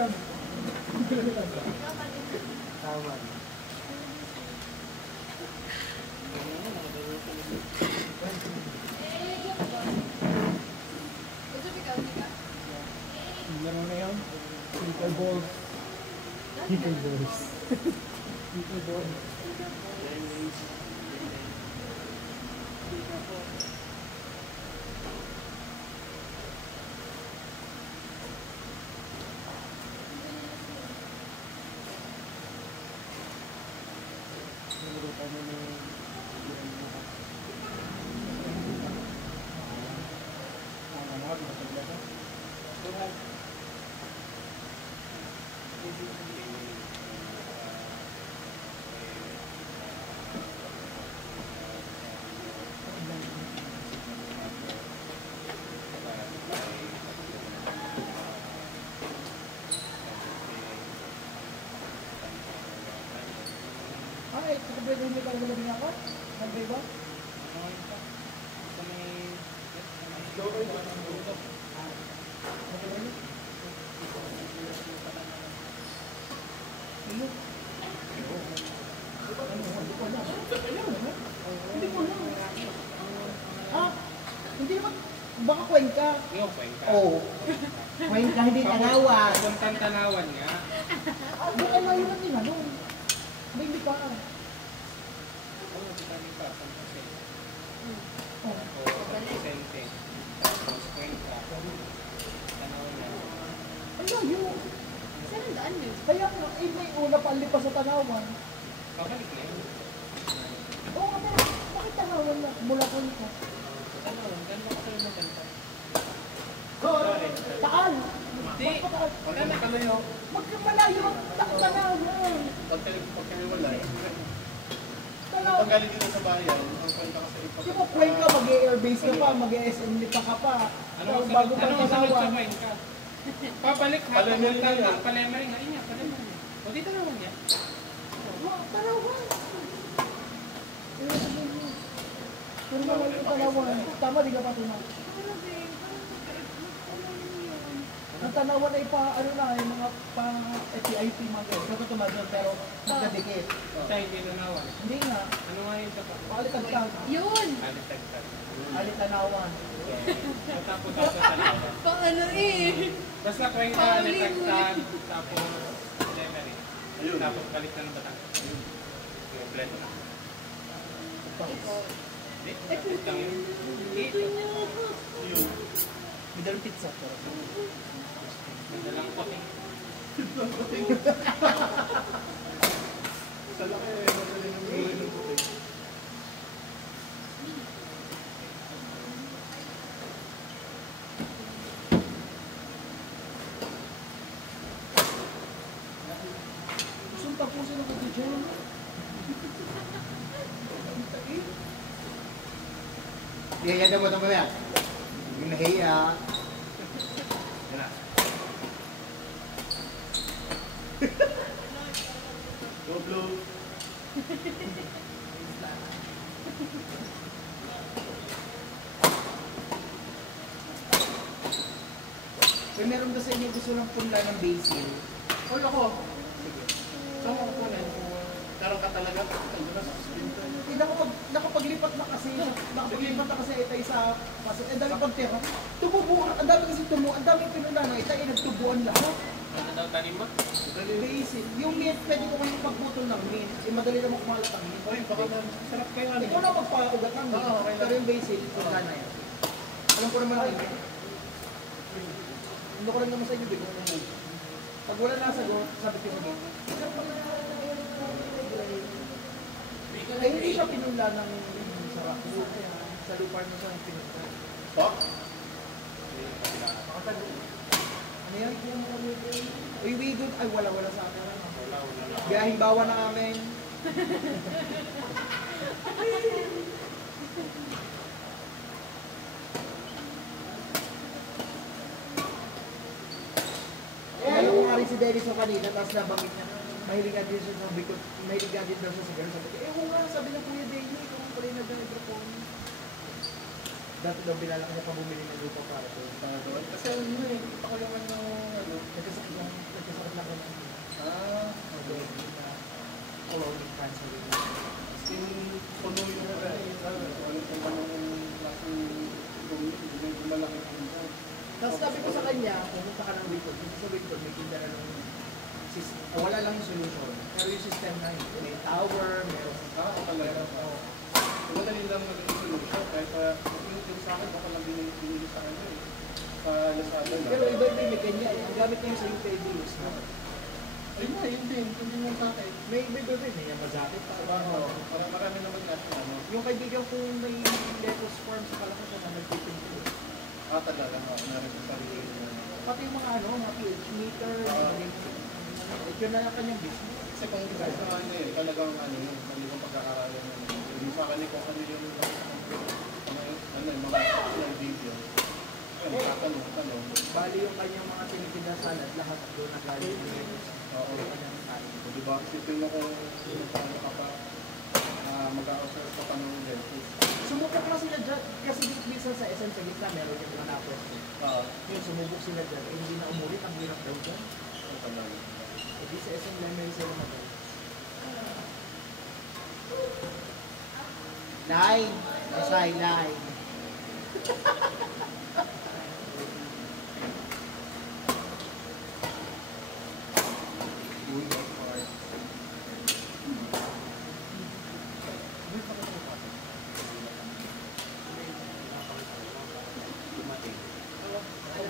kami. Tama. Laro na yun. Little balls. Little balls. Little balls. Ay, pwede hindi ka naman ako? Nagay ba? Hindi naman, baka Cuenca. Yung Cuenca. Oo. Cuenca, hindi Tanawan. Puntang Tanawan nga. Baka layo lang nila doon. May hindi pa. Oo, kami pa. San Jose. Oh. San Vicente. Tapos Cuenca. Tanawan nga. Ang layo. Saan ang daan yun? Kaya nga, may una pa sa Tanawan. Pabalik na yun. Oo nga, pero bakit Tanawan na? Mula Cuenca. Tanawan, gano'n ka sa'yo na ganda. Taal! Hindi. Taal! Magkalayo. Magkamalayo ang Tanawan! Pag kami wala eh. Tanawan! Pag galing dito sa bayan, ang kwenta kasi ipag... Di ba Cuenca, mag-airbase ka pa, mag-SMD pa ka pa. Ano Bago pa sunod sa Tanawan. Cuenca? Pabalik ha, Palemari papunta nga. na. Palemari nga. Inya, Palemari. O dito naman yan. Tanawan! Pero naman yung Tanawan. Tama, di ka pa tumak. Ang Tanawan ay pa, ano na, yung mga pa-FIP mga guys. Kasi tumadon, pero magkadikit. Sa hindi Tanawan. Hindi nga. Ano nga yung tapat? Palitagtag. Yun! Alitagtag. Alitanawan. Tapos sa Tanawan. Paano eh? Basta Cuenca, Alitagtag, tapos Palemari. Ayun. Tapos balik na ng Batangas. Yung blend na. Hindi, ito yun. Dito. Yun. May dalang pizza. Ganda lang ko. Sa laki, magaling ang buhay ng buhay. Gusto tapusin ako dyan. Iya, yan mo naman yan. Yung nahiya. Yan na. Go blue. Kung meron ba sa inyo gusto ng punla ng basil? All ako. Sige. Saan mo kukunin? Karoon ka talaga. Ay, doon na sa sprinter. Nakapaglipat na kasi itay sa paso. Eh, dami pag tira. Tumubo, ang dami kasi ang dami pinula na itay, nagtubuan lahat. Ano daw tanim mo? Basil. Yung mint, pwede ko kayo pagputol ng mint. Eh, madali naman kumalat ang mint. Ay, baka na. Sarap kayo ano. Ikaw na magpaugat ng mint. Oo, okay lang. Pero yung basil, punla na yan. Alam ko naman ang mint. Hindi ko lang naman sa inyo, bigyan ko naman. Pag wala na sagot, sabi ko sa mint. Ay, hindi siya pinula ng sarap. Sa lupa mo siya pinula. Oh? Ano yan? Uy, we good. Ay, wala sa akin. Wala. Biyahing bawa na amin. Alam ko nga rin si Dennis o kanina, tapos nabanggit niya, mahilig nga din siya sa bikot, mahilig nga din daw siya sa girl. Sabi ko, oo nga, sabi ng Kuya Denny, ikaw ang pala na hydroponic. Dati daw bilalak niya pa bumili ng lupa para doon. Kasi ano eh, ako yung ano, Nagkasakit kanya, pumunta ka ng Wipod, dito sa Wipod, may tinda na ng wala lang yung solution. Pero yung system na yun, may tower, meron Talaga. Madali lang maging solution. Kahit yung sa akin, baka lang binili sa kanya eh. Sa Lazada lang. pero iba-iba yung may kanya. Ang gamit niya yung sa UPD is no? Ayun na, yun din. Hindi mo sa akin. May iba-iba rin. May Yamazaki pa. Marami naman natin ano. Yung kaibigan ko may lettuce farm sa Kalakata na nagtitinto. Talaga. Meron sa sarili. Pati yung mga mga pH meter, ito na lang kanyang business. Kasi kung gusto sa ano eh, talagang talagang pagkakaroon ng yung sa akin kung ano yung mga video. Tanong. Bali yung kanyang mga tinitinda salad, lahat doon na galing yung lettuce. Oo. Diba? Isipin mo kung paano ka pa mag-a-offer sa panong dentist. Sumubok lang sila dyan, kasi minsan sa SM sa gitna meron yung mga napos. Yung sumubok sila dyan, hindi na umulit, ang hirap daw dyan. Hindi sa SM Lemon sila mag-a. Line! Masay, line!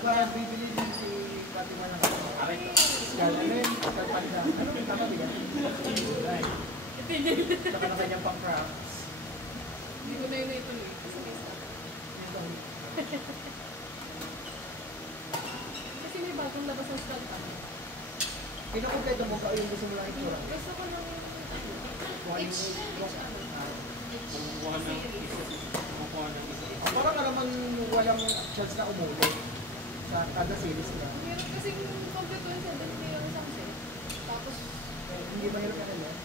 Kaya bibili din si Fatima ng Scalamin, Kalpanda. Ano yung tama ba yan? Right. Saka na kanyang pang-crafts. Hindi ko na yun naituloy. Kasi may stock. Kasi may bagong labas ng stock pa. Pinakumpleto mo ba yung gusto mo lang itsura? Gusto ko lang Parang ka naman walang chance na umuli sa kada series na. meron kasi kompleto yun sa doon may isang set. Tapos, Hindi mahirap ka na yan.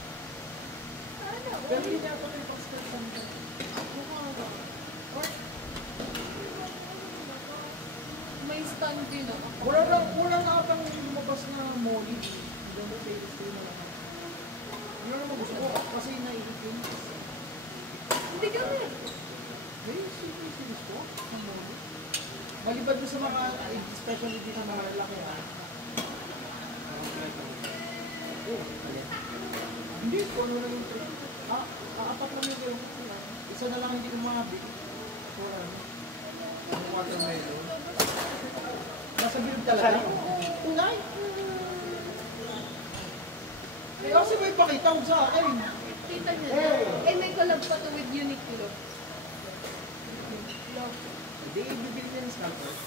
ano? Pero hindi niya ako yung pang-skirt sa mga. Mukha ba? Or, may stand din ako. Wala na atang lumabas na molly. Hindi mo series ko na lang. Yun naman gusto ko kasi naisip yun. Hindi kami. Hey, series ko? Ang molly. Maliban doon sa mga, especially dito sa mga lalaki ha. Oh, alin. Hindi, kung ano na yung trip. Apat lang yung gawin ko. Isa na lang hindi umabit. So, yung watermelon. Nasa bilog talaga. Tunay. Eh, kasi may pakita ko sa akin. Tita niya na. And may collab pa to with Uniqlo. Love. Hindi, bibili ka ng scalpers.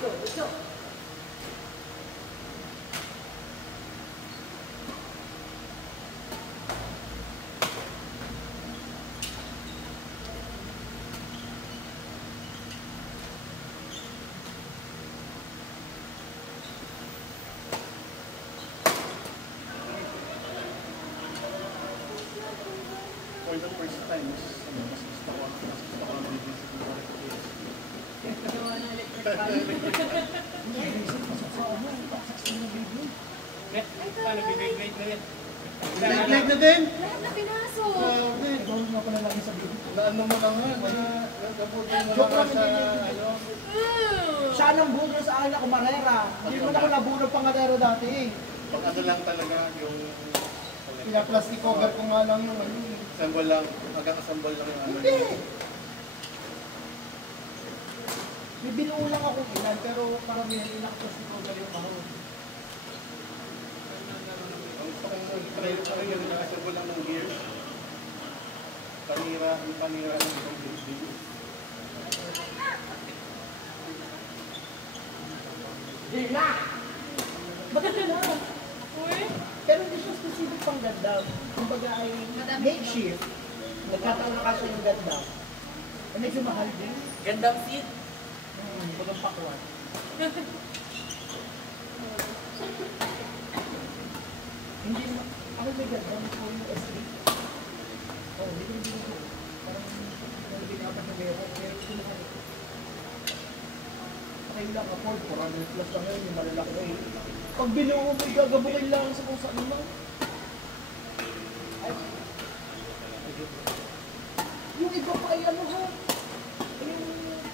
Ito. For the first time, mas gusto ko ang video sa Gawa ng electric fan. Paano bibig-big na yan? Leg na din! Lahat na pinaso. Gawin mo pa na lang sa video. Ano mo lang nga, nagabugin mo Joke lang lang, sa hindi. Mm. Siya nang buno sa akin ako marera. Hindi mo na ako nabuno pang marera dati. pag ano lang talaga yung Pina-plastic cover ko nga lang yung ano. assemble lang, hanggang assemble lang yung ano. Hindi! May binuo lang ako ilan, pero paramihan inak-plastic cover yung kahon. Ang gusto kong try yung assemble lang ng gears. Panira ng isang video. Dila! Maganda na! Uy. Pero hindi siya specific pang ganda. Kumbaga ay Madami makeshift. Nagkataon na kasi yung ganda. Eh, medyo mahal din. Gandang seat. Bagang pakwan. Hindi mo, ako may ganda ko yung S3. pero sumukali. Pakailang afford, 400 plus lang yun, yung malalaki na yun. Pag binuo mo, gagabukin lang sa kung saan mo. Ay, yung iba pa ay ano ha, yung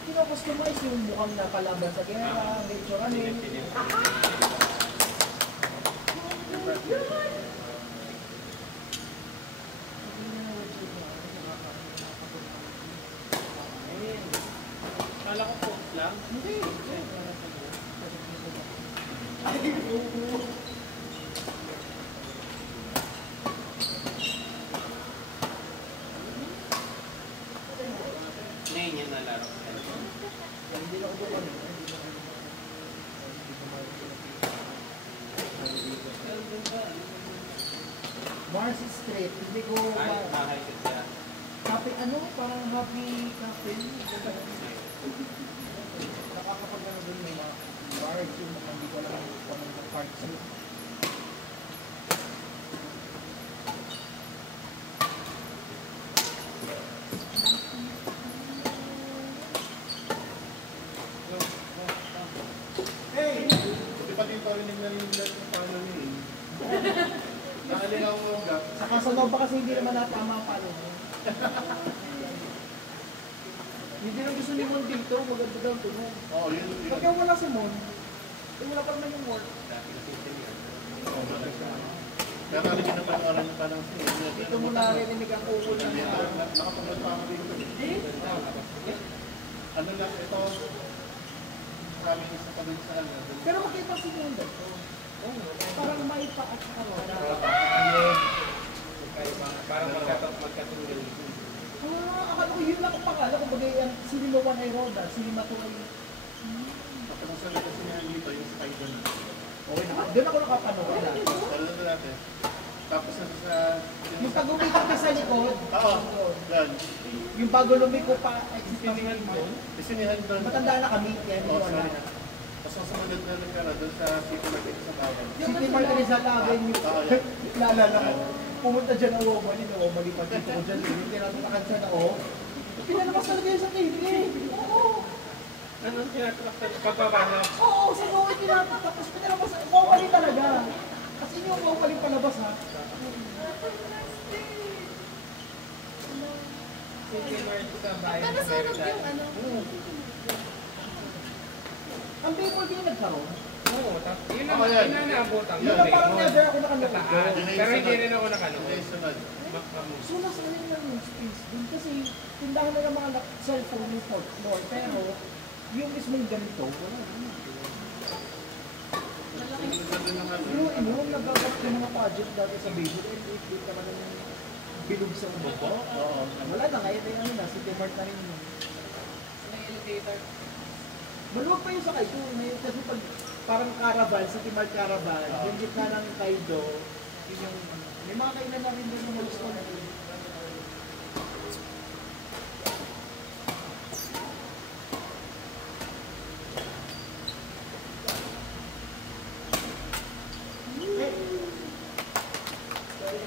kino-customize yung mukhang nakalaban sa gera, medyo ano yun. Kala ko po lang. Hindi. Ngayon yan nalaro. Hindi na ako doon. Mars Street, hindi ko Bahay ko siya. happy ano, parang happy cafe. Nakakapagano doon may mga bars yung mga hindi ko alam kung anong parts yun. Hey! Buti pa din parinig na rin lahat ng paano niya eh. Nakalingaw mo ang gap. Sa Casanova kasi hindi naman natama ang palo mo. Hindi lang gusto ni Mon dito, maganda daw ang tunog. Oo, yun. Pagka wala si Mon, wala pa naman yung work. Kaya narinig na panoorin pa lang siya. Dito mo narinig ang ukol na niya. Nakatungkol pa ako dito. Ano lang, ito, kami isa pa dun sa ano. Pero makita si Mon dito. Parang may paat ka ro. Parang magkatulog. Akala ko yun lang ang pangalan. Kung bagay yan, Cinema 1 ay Roda, Cinema 2 ay... Kapag sa kasi niya dito, yung sa doon. Okay na. Doon ako nakapanood. Pero na natin. Tapos na sa... Yung pag umikot ka sa likod, Oo, doon. yung bago lumiko pa, existing doon. Isinihan doon. Matanda na kami, kaya hindi Oo, wala. sorry. Tapos ang sumunod na nagkara doon sa City Market sa Bawal. City Market sa Avenue. Naalala ko. Pumunta dyan na Omali pa dito ko dyan. Yung tinatatakan siya na pinalabas talaga yun sa kilig. Oo. Anong tinatrakan? Pagpapano? Oo, sa Omali tinatatakan. Tapos pinalabas, Omali talaga. Kasi yung Omali palabas ha. City Mart sa bahay. Pagka nasunog yung ano, Ang Bicol din nagkaroon. Oo, yun Oo, ang yan. inanabutan Yun ang parang never ako nakanood Sa taas. doon. Pero hindi rin ako Hindi nakanood. yung sunod. So nasa rin lang yung space dun kasi tindahan na ng mga cellphone yung fourth floor. Pero yung mismong ganito, wala naman. Yung nagagat yung mga project dati sa Beijing, hindi naman yung bilog sa baba. Oo. Wala na, ngayon na yung na, City Mart na rin yun. May elevator. Maluwag pa yung sa Kaido, ngayon kasi pag parang caravan, City Mart caravan, yung gitna ng Kaido, yun yung, may mga kainan na rin doon ng mga gusto na rin.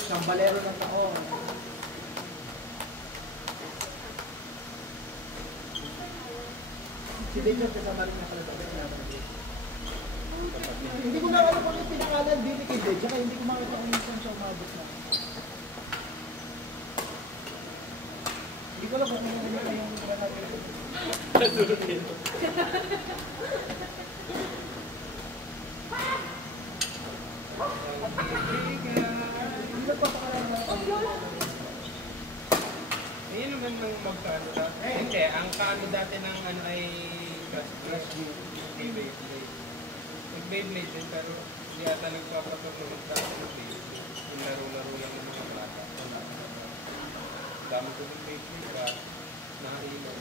Sambalero ng taon. Si Benjamin kasama rin niya pala sa hindi ko na alam kung yung pinakalan dili kay Benja, kaya hindi ko makita kung yung saan siya umabot na. Hindi ko alam kung ano yung hindi nagpapakalan na Ayun naman ng magkano dati. Hindi, ang kaano dati ng ano ay Crush Beyblade. Nag-Beyblade din pero hindi ata nagpapatok naman sa ano Beyblade. Yung laro-laro lang ng mga bata. Dami ko ng Beyblade pa. Nakailan.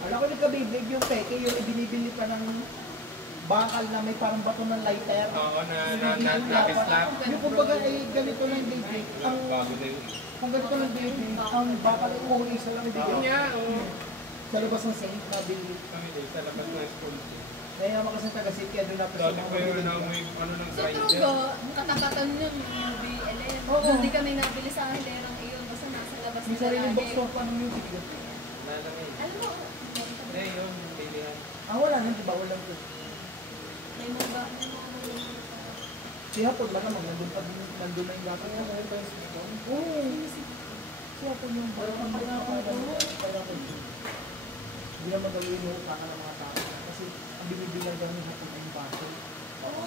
alam ko nagka-Beyblade yung peke, yung ibinibili pa ng bakal na may parang bato ng lighter. Oo, na-slap. Yung kumbaga ay ganito lang yung Beyblade. Ang, Bago na yun. kung ganito lang Beyblade, ang bakal ay uwi isa lang Yun ibigay. nga, oo. Sa labas ng safe na Beyblade. Kami din, sa labas ng school. Kaya naman kasi taga-city, kaya doon na sa Dati mga pa yun Beyblade. ang may ano ng sa grinder. Trugo, katakatan yun, yung BLM. Oo. Hindi kami nabili sa hilerang iyon, basta nasa labas May na sariling box lagi. store pa ng music yun. Lalamig. Alam mo, Hindi, yung bilihan. Wala na, di ba? Walang to. may mga Si Hapon lang naman, nandun na yung gato niya. Oo. Si Hapon yung parang hindi naman gawin mo utaka ng mga tao. Kasi ang binibilang lang ng Hapon ay yung baso.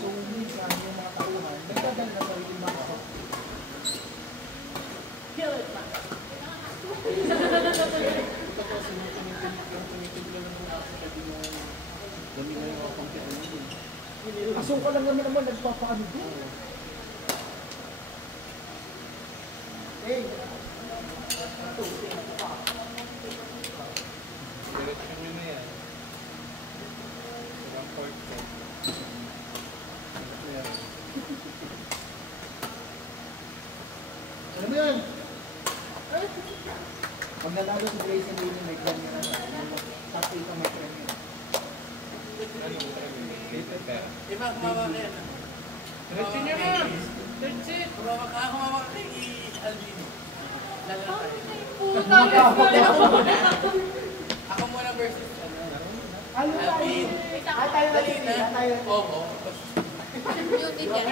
So, minsan yung mga tauhan, nagdadal na sarili baso. Ito po, tumitigil lang ng ako kasi mo dami na yung mga pangkian mo. Asungka lang naman nagpapaano din. Direksyon nyo na yan. Walang port set. Ano mo yan? Pag nanalo si Grace and Lily, may plan nga na. Tapos ito may plan nga. Anong related ka? Iba, kumawa ka yan. Direksyon nyo na! That's it! Kumawa ka kay Alvin. Lalala tayo. Ako muna versus Ayun tayo. Alvin. Tayo na. Dali na. Tayo na. Oo. Yun din yan.